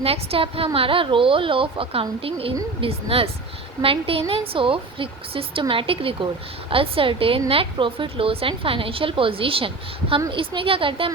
Next step है हमारा role of accounting in business. Maintenance of systematic record, ascertain net profit loss and financial position. हम इसमें क्या करते हैं,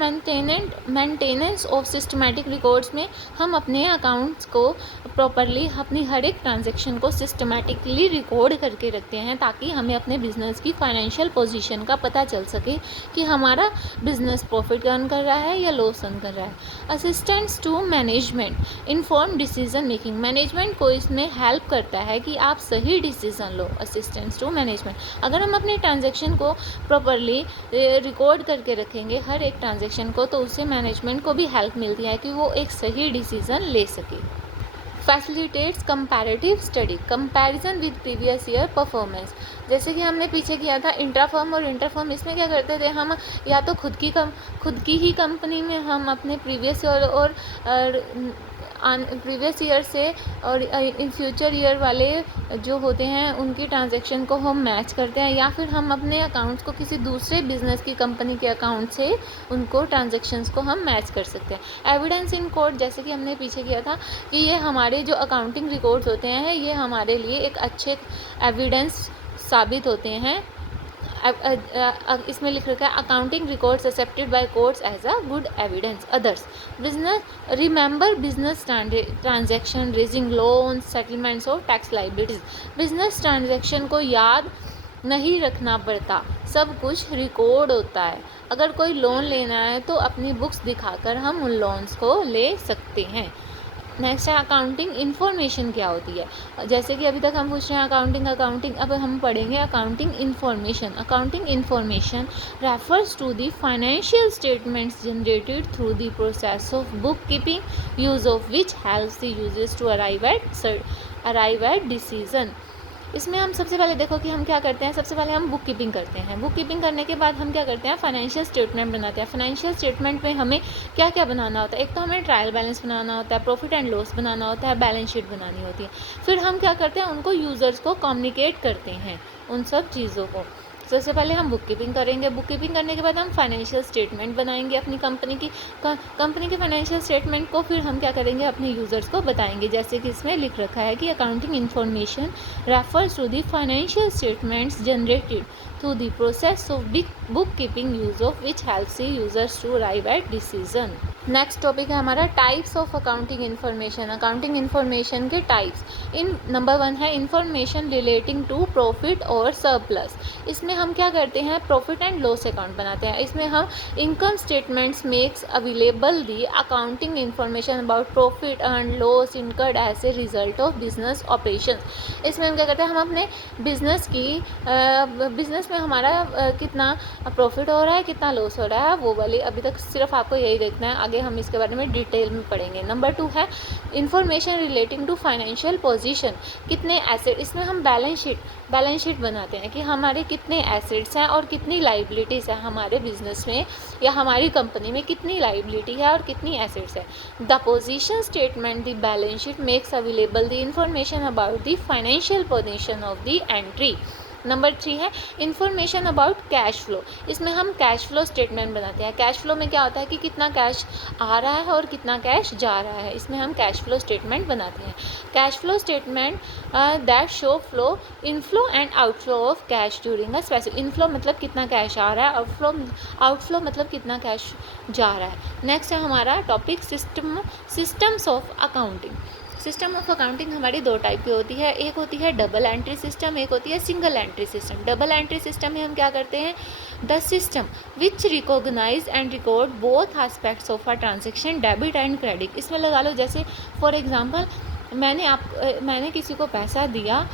मेंटेनेंस ऑफ सिस्टमैटिक रिकॉर्ड्स में हम अपने अकाउंट्स को प्रॉपरली, अपनी हर एक ट्रांजेक्शन को सिस्टमैटिकली रिकॉर्ड करके रखते हैं ताकि हमें अपने बिजनेस की फाइनेंशियल पोजीशन का पता चल सके कि हमारा बिजनेस प्रॉफिट अर्न कर रहा है या लॉस अर्न कर रहा है। Assistants to management, inform decision making, management को इसमें हेल्प करता है कि आप सही डिसीजन लो। असिस्टेंस टू मैनेजमेंट, अगर हम अपने ट्रांजैक्शन को प्रॉपरली रिकॉर्ड करके रखेंगे हर एक ट्रांजैक्शन को, तो उससे मैनेजमेंट को भी हेल्प मिलती है कि वो एक सही डिसीजन ले सके। Facilitates comparative study, comparison with previous year performance. जैसे कि हमने पीछे किया था इंट्राफर्म और इंटरफर्म, इसमें क्या करते थे हम, या तो खुद की ही कंपनी में हम अपने प्रीवियस ईयर और प्रीवियस ईयर से और इन फ्यूचर ईयर वाले जो होते हैं उनकी ट्रांजैक्शन को हम मैच करते हैं, या फिर हम अपने अकाउंट्स को किसी दूसरे बिजनेस की कंपनी के अकाउंट से उनको ट्रांजैक्शंस को हम मैच कर सकते हैं। एविडेंस इन कोर्ट, जैसे कि हमने पीछे किया था कि ये हमारे जो अकाउंटिंग रिकॉर्ड्स होते हैं ये हमारे लिए एक अच्छे एविडेंस साबित होते हैं। इसमें लिख रखा है accounting records accepted by courts as a good evidence. Others, business remember business transaction, raising loan, settlements of tax liabilities. Business transaction को याद नहीं रखना पड़ता, सब कुछ रिकॉर्ड होता है। अगर कोई लोन लेना है तो अपनी बुक्स दिखाकर हम उन लोन्स को ले सकते हैं। नेक्स्ट है अकाउंटिंग इन्फॉर्मेशन क्या होती है। जैसे कि अभी तक हम पूछ रहे हैं अकाउंटिंग, अब हम पढ़ेंगे accounting information. Accounting information refers to the financial statements generated through the process of bookkeeping, use of which helps the users to arrive at decision. इसमें हम सबसे पहले देखो कि हम क्या करते हैं, सबसे पहले हम बुक कीपिंग करते हैं। बुक कीपिंग करने के बाद हम क्या करते हैं, फाइनेंशियल स्टेटमेंट बनाते हैं। फाइनेंशियल स्टेटमेंट में हमें क्या क्या बनाना होता है, एक तो हमें ट्रायल बैलेंस बनाना होता है, प्रॉफिट एंड लॉस बनाना होता है, बैलेंस शीट बनानी होती है। फिर हम क्या करते हैं, उनको यूज़र्स को कम्युनिकेट करते हैं उन सब चीज़ों को। सबसे पहले हम बुक कीपिंग करेंगे, बुक कीपिंग करने के बाद हम फाइनेंशियल स्टेटमेंट बनाएंगे अपनी कंपनी के फाइनेंशियल स्टेटमेंट को फिर हम क्या करेंगे, अपने यूज़र्स को बताएंगे। जैसे कि इसमें लिख रखा है कि accounting information refers to the financial statements generated through the process of bookkeeping, use of which helps users to arrive at decision. Next topic है हमारा types of accounting information. Accounting information के types, इन number 1 है information relating to profit और surplus. इसमें हम क्या करते हैं, प्रॉफिट एंड लॉस अकाउंट बनाते हैं। इसमें हम income statements makes available the accounting information about profit and loss incurred as a result of business operation. इसमें हम क्या करते हैं, हम अपने बिजनेस में हमारा कितना प्रॉफिट हो रहा है, कितना लॉस हो रहा है, वो वाली अभी तक सिर्फ आपको यही देखना है, आगे हम इसके बारे में डिटेल में पढ़ेंगे। नंबर 2 है information relating to financial position, कितने एसेट। इसमें हम बैलेंस शीट बनाते हैं कि हमारे कितने एसेट्स हैं और कितनी लाइबिलिटीज़ है हमारे बिजनेस में या हमारी कंपनी में, कितनी लाइबिलिटी है और कितनी एसेट्स है। The position statement the balance sheet makes available the information about the financial position of the entry. Number 3 है इंफॉर्मेशन अबाउट कैश फ्लो। इसमें हम कैश फ्लो स्टेटमेंट बनाते हैं। कैश फ्लो में क्या होता है कि कितना कैश आ रहा है और कितना कैश जा रहा है, इसमें हम कैश फ्लो स्टेटमेंट बनाते हैं। Cash flow statement that show flow, inflow and outflow of cash during a specific. Inflow मतलब कितना कैश आ रहा है, आउटफ्लो मतलब कितना कैश जा रहा है। नेक्स्ट है हमारा topic systems of accounting. System of accounting हमारी 2 टाइप की होती है, एक होती है डबल एंट्री सिस्टम, एक होती है single entry system. Double entry system में हम क्या करते हैं, the system which recognise and record both aspects of a transaction, debit and credit. इसमें लगा लो जैसे फॉर एग्जांपल मैंने किसी को पैसा दिया,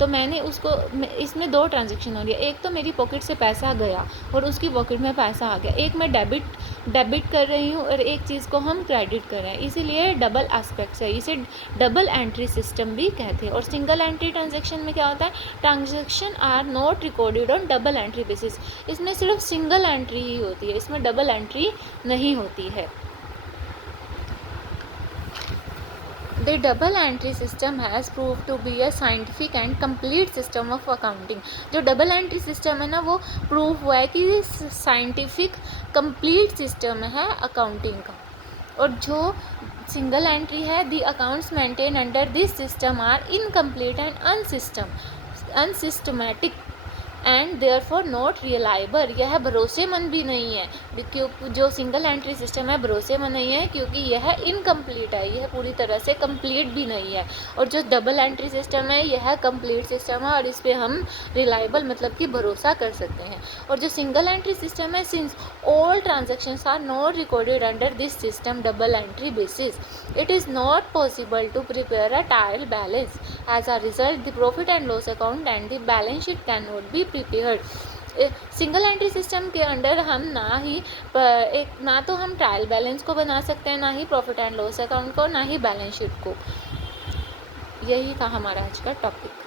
तो मैंने उसको, इसमें 2 ट्रांजेक्शन हो रही है, एक तो मेरी पॉकेट से पैसा गया और उसकी पॉकेट में पैसा आ गया, एक मैं डेबिट कर रही हूँ और एक चीज़ को हम क्रेडिट कर रहे हैं, इसीलिए डबल एस्पेक्ट्स है, इसे डबल एंट्री सिस्टम भी कहते हैं। और सिंगल एंट्री ट्रांजेक्शन में क्या होता है, transaction are not recorded on double entry basis. इसमें सिर्फ सिंगल एंट्री ही होती है, इसमें डबल एंट्री नहीं होती है। The double entry system has proved to be a scientific and complete system of accounting। जो डबल एंट्री सिस्टम है ना, वो प्रूव हुआ है कि साइंटिफिक कंप्लीट सिस्टम है अकाउंटिंग का। और जो सिंगल एंट्री है, the accounts maintain under this system are incomplete and unsystematic and therefore not reliable. यह भरोसेमंद भी नहीं है, क्योंकि जो सिंगल एंट्री सिस्टम है भरोसेमंद नहीं है क्योंकि यह इनकम्प्लीट है, यह पूरी तरह से कंप्लीट भी नहीं है। और जो डबल एंट्री सिस्टम है यह कंप्लीट सिस्टम है और इस पर हम रिलायबल मतलब कि भरोसा कर सकते हैं। और जो सिंगल एंट्री सिस्टम है, since all transactions are not recorded under this system double entry basis, it is not possible to prepare a trial balance. As a result, the profit and loss account and the balance sheet cannot be prepared. Single entry system के under हम ना तो हम trial balance को बना सकते हैं, ना ही प्रॉफिट एंड लॉस अकाउंट को, ना ही बैलेंस शीट को। यही था हमारा आज का टॉपिक।